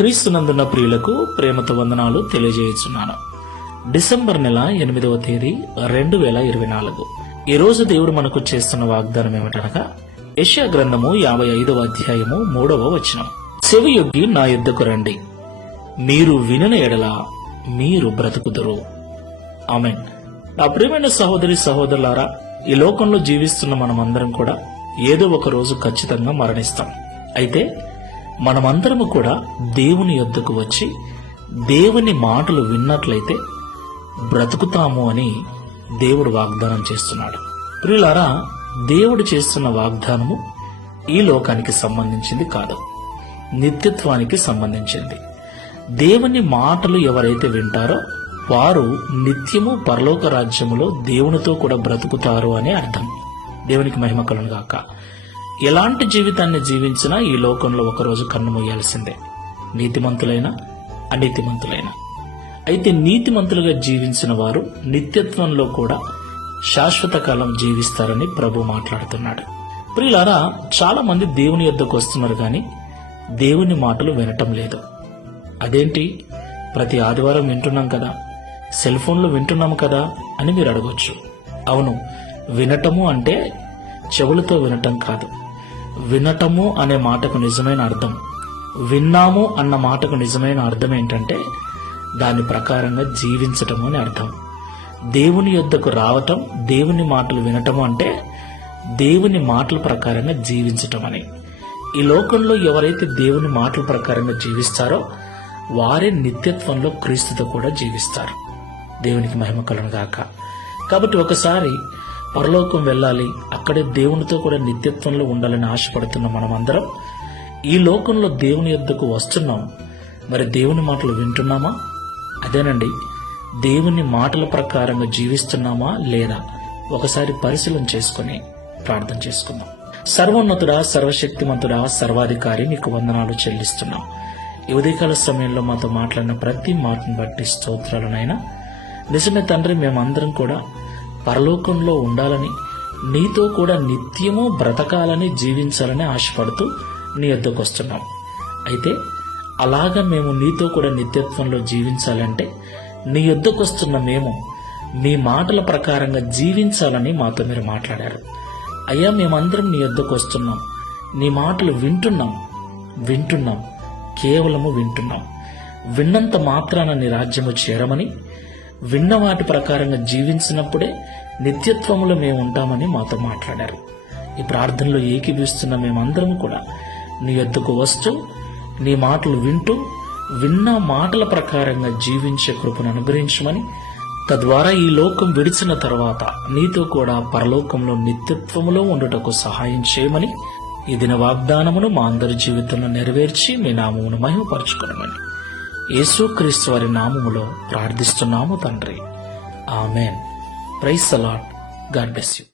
క్రీస్తునందున్న ప్రియులకు ప్రేమతో వందనాలు తెలియజేయుచున్నాను. డిసెంబర్ నెల 8వ తేదీ 2024. ఈ రోజు దేవుడు మనకు చేస్తున్న వాగ్దానం ఏమిటనగా యెషయా గ్రంథము 55వ అధ్యాయము 3వ వచనం. చెవియొగ్గి నా యుద్ధకు రండి, మీరు వినిన ఎడల మీరు బ్రతుకుదురు. ఆమేన్. నా ప్రియమైన సహోదరి సహోదరులారా, ఈ లోకంలో జీవిస్తున్న మనమందరం కూడా ఏదో ఒక రోజు ఖచ్చితంగా మరణిస్తాం. అయితే మనమందరము కూడా దేవుని యొద్దకు వచ్చి దేవుని మాటలు విన్నట్లయితే బ్రతుకుతాము అని దేవుడు వాగ్దానం చేస్తున్నాడు. ప్రియులారా, దేవుడు చేస్తున్న వాగ్దానము ఈ లోకానికి సంబంధించింది కాదు, నిత్యత్వానికి సంబంధించింది. దేవుని మాటలు ఎవరైతే వింటారో వారు నిత్యము పరలోక రాజ్యములో దేవునితో కూడా బ్రతుకుతారు అనే అర్థం. దేవునికి మహిమ కలుగును గాక. ఎలాంటి జీవితాన్ని జీవించినా ఈ లోకంలో ఒకరోజు కన్ను మూయాల్సిందే, నీతిమంతులైనా అనీతిమంతులైనా. అయితే నీతిమంతులుగా జీవించిన వారు నిత్యత్వంలో కూడా శాశ్వత కాలం జీవిస్తారని ప్రభు మాట్లాడుతున్నాడు. ప్రియులారా, చాలా మంది దేవుని యొద్దకు వస్తున్నారు కానీ దేవుని మాటలు వినటం లేదు. అదేంటి, ప్రతి ఆదివారం వింటున్నాం కదా, సెల్ ఫోన్లో వింటున్నాము కదా అని మీరు అడగొచ్చు. అవును, వినటము అంటే చెవులతో వినటం కాదు. వినటము అనే మాటకు నిజమైన అర్థం, విన్నాము అన్న మాటకు నిజమైన అర్థం ఏంటంటే దాని ప్రకారంగా జీవించటము అని అర్థం. దేవుని యొద్దకు రావటం, దేవుని మాటలు వినటము అంటే దేవుని మాటల ప్రకారంగా జీవించటం అని. ఈ లోకంలో ఎవరైతే దేవుని మాటల ప్రకారంగా జీవిస్తారో వారే నిత్యత్వంలో క్రీస్తుతో కూడా జీవిస్తారు. దేవునికి మహిమ కలుగును గాక. కాబట్టి ఒకసారి పరలోకం వెళ్ళాలి, అక్కడే దేవునితో కూడా నిత్యత్వంలో ఉండాలని ఆశపడుతున్న మనమందరం ఈ లోకంలో దేవుని యొద్దకు వస్తున్నాం. మరి దేవుని మాటలు వింటున్నామా? అదేనండి, దేవుని మాటల ప్రకారంగా జీవిస్తున్నామా లేదా ఒకసారి పరిశీలన చేసుకుని ప్రార్థన చేసుకుందాం. సర్వోన్నతుడా, సర్వశక్తిమంతుడా, సర్వాధికారి, నీకు వందనాలు చెల్లిస్తున్నాం. ఈ ఉదయకాల సమయంలో మాతో మాట్లాడిన ప్రతి మాటను బట్టి స్తోత్రాలనైనా. నిజమే తండ్రి, మేమందరం కూడా పరలోకంలో ఉండాలని, నీతో కూడా నిత్యము బ్రతకాలని, జీవించాలని ఆశపడుతూ నీ యొద్దకు వస్తున్నాం. అయితే అలాగా మేము నీతో కూడా నిత్యత్వంలో జీవించాలంటే నీ యొద్దకు వస్తున్న మేము మీ మాటల ప్రకారంగా జీవించాలని మాతో మీరు మాట్లాడారు. అయ్యా, మేమందరం నీ యొద్దకు వస్తున్నాం, నీ మాటలు వింటున్నాం, కేవలము వింటున్నాం. విన్నంత మాత్రాన నీ రాజ్యము చేరమని, విన్న వాటి ప్రకారంగా జీవించినప్పుడే నిత్యత్వములో మేము ఉంటామని మాతో మాట్లాడారు. ఈ ప్రార్థనలో ఏకీభవిస్తున్న మేమందరం కూడా నీ యొద్దకు వస్తూ నీ మాటలు వింటూ విన్న మాటల ప్రకారంగా జీవించే కృపను అనుగ్రహించమని, తద్వారా ఈ లోకం విడిచిన తర్వాత నీతో కూడా పరలోకంలో నిత్యత్వములో ఉండుటకు సహాయం చేయమని, ఈ దిన వాగ్దానమును మా అందరి జీవితంలో నెరవేర్చి మీ నామమును మహిమపరచుకోనమని యేసుక్రీస్తు వారి నామములో ప్రార్థిస్తున్నాము తండ్రి. Amen. Praise the Lord. God bless you.